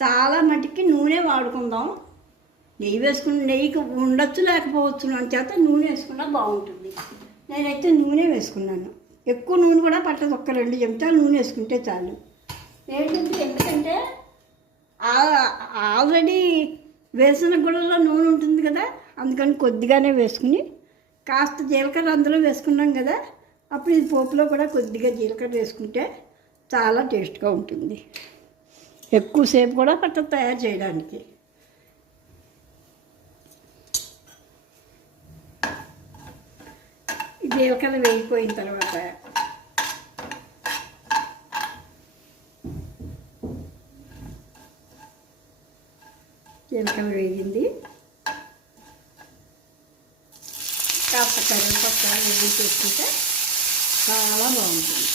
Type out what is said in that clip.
చాలా మటుకి నూనె వాడుకుందాం. నెయ్యికి ఉండొచ్చు లేకపోవచ్చు, చేత నూనె వేసుకున్నా బాగుంటుంది. నేనైతే నూనె వేసుకున్నాను. ఎక్కువ నూనె కూడా పట్టదు, ఒక్క 2 చెంచాలు నూనె వేసుకుంటే చాలు. ఎందుకంటే ఆల్రెడీ వేసిన గుళ్ళలో నూనె ఉంటుంది కదా, అందుకని కొద్దిగానే వేసుకుని కాస్త జీలకర్ర అందులో వేసుకున్నాం కదా, అప్పుడు ఇది పోపులో కూడా కొద్దిగా జీలకర్ర వేసుకుంటే చాలా టేస్ట్గా ఉంటుంది. ఎక్కువసేపు కూడా పట్టదు తయారు చేయడానికి. జీలకర్ర వేగిపోయిన తర్వాత జీలకర్ర వేగింది, కాస్త కరివేపాకు వేసి చేసుకుంటే చాలా బాగుంటుంది.